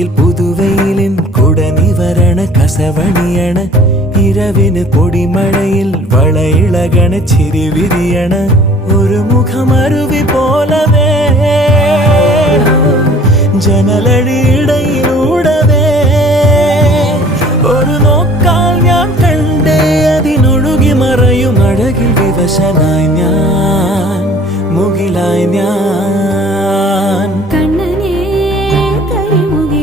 ഉച്ചയിൽ പുതുവെയിലിൻ കുടനിവരണ കസവണിയണ ഇരവിന് പൊടിമഴയിൽ വളയിളകണ ചിരിവിരിയണ ഒരു മുഖമരുവി പോലവേ ജനലടി